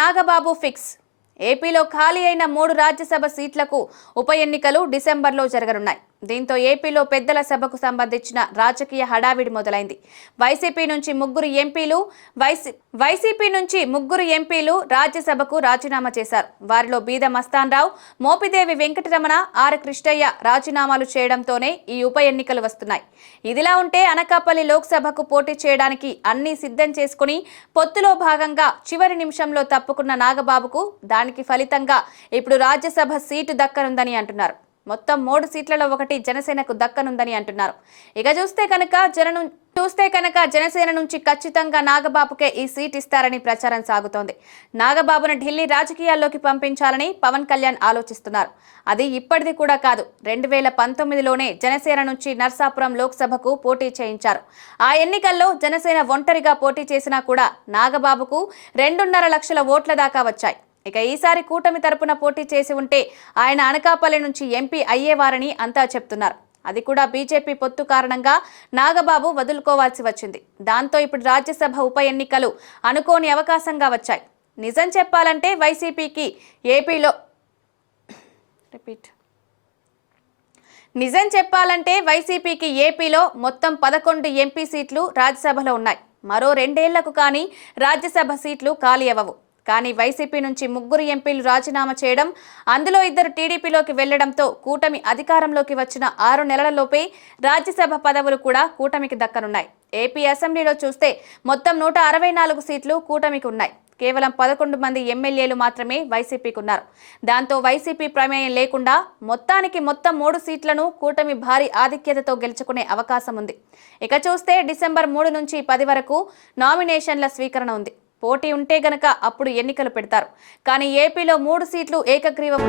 Nagababu fix. ఏపీలో ఖాళీ అయిన మూడు రాజ్యసభ సీట్లకు ఉప ఎన్నికలు డిసెంబర్లో జరగనున్నాయి. దీంతో ఏపీలో పెద్దల సభకు సంబంధించిన రాజకీయ హడావిడి మొదలైంది. వైసీపీ నుంచి ముగ్గురు ఎంపీలు వైసీ వైసీపీ నుంచి ముగ్గురు ఎంపీలు రాజ్యసభకు రాజీనామా చేశారు. వారిలో బీద మస్తాన్రావు మోపిదేవి వెంకటరమణ ఆర్. కృష్ణయ్య రాజీనామాలు చేయడంతోనే ఈ ఉప ఎన్నికలు వస్తున్నాయి. ఇదిలా ఉంటే అనకాపల్లి లోక్సభకు పోటీ చేయడానికి అన్ని సిద్ధం చేసుకుని పొత్తులో భాగంగా చివరి నిమిషంలో తప్పుకున్న నాగబాబుకు దానికి ఫలితంగా ఇప్పుడు రాజ్యసభ సీటు దక్కనుందని అంటున్నారు. మొత్తం మూడు సీట్లలో ఒకటి జనసేనకు దక్కనుందని అంటున్నారు. ఇక చూస్తే కనుక జనను చూస్తే కనుక జనసేన నుంచి ఖచ్చితంగా నాగబాబుకే ఈ సీట్ ఇస్తారని ప్రచారం సాగుతోంది. నాగబాబును ఢిల్లీ రాజకీయాల్లోకి పంపించాలని పవన్ కళ్యాణ్ ఆలోచిస్తున్నారు. అది ఇప్పటిది కూడా కాదు. రెండు వేల పంతొమ్మిదిలోనే జనసేన నుంచి నర్సాపురం లోక్సభకు పోటీ చేయించారు. ఆ ఎన్నికల్లో జనసేన ఒంటరిగా పోటీ చేసినా కూడా నాగబాబుకు రెండున్నర లక్షల ఓట్ల దాకా వచ్చాయి. ఇక ఈసారి కూటమి తరపున పోటీ చేసి ఉంటే ఆయన అనకాపల్లి నుంచి ఎంపీ అయ్యేవారని అంతా చెప్తున్నారు. అది కూడా బీజేపీ పొత్తు కారణంగా నాగబాబు వదులుకోవాల్సి వచ్చింది. దాంతో ఇప్పుడు రాజ్యసభ ఉప ఎన్నికలు అనుకోని అవకాశంగా వచ్చాయి. నిజం చెప్పాలంటే వైసీపీకి ఏపీలో రిపీట్. నిజం చెప్పాలంటే వైసీపీకి ఏపీలో మొత్తం పదకొండు ఎంపీ సీట్లు రాజ్యసభలో ఉన్నాయి. మరో రెండేళ్ళకు కానీ రాజ్యసభ సీట్లు ఖాళీ అవ్వవు. కానీ వైసీపీ నుంచి ముగ్గురు ఎంపీలు రాజీనామా చేయడం అందులో ఇద్దరు టీడీపీలోకి వెళ్ళడంతో కూటమి అధికారంలోకి వచ్చిన ఆరు నెలలలోపే రాజ్యసభ పదవులు కూడా కూటమికి దక్కనున్నాయి. ఏపీ అసెంబ్లీలో చూస్తే మొత్తం నూట అరవై నాలుగు సీట్లు కూటమికి ఉన్నాయి. కేవలం పదకొండు మంది ఎమ్మెల్యేలు మాత్రమే వైసీపీకి ఉన్నారు దాంతో వైసీపీ ప్రమేయం లేకుండా మొత్తానికి మొత్తం మూడు సీట్లను కూటమి భారీ ఆధిక్యతతో గెలుచుకునే అవకాశం ఉంది. ఇక చూస్తే డిసెంబర్ మూడు నుంచి పది వరకు నామినేషన్ల స్వీకరణ ఉంది. పోటీ ఉంటే గనక అప్పుడు ఎన్నికలు పెడతారు. కానీ ఏపీలో మూడు సీట్లు ఏకగ్రీవం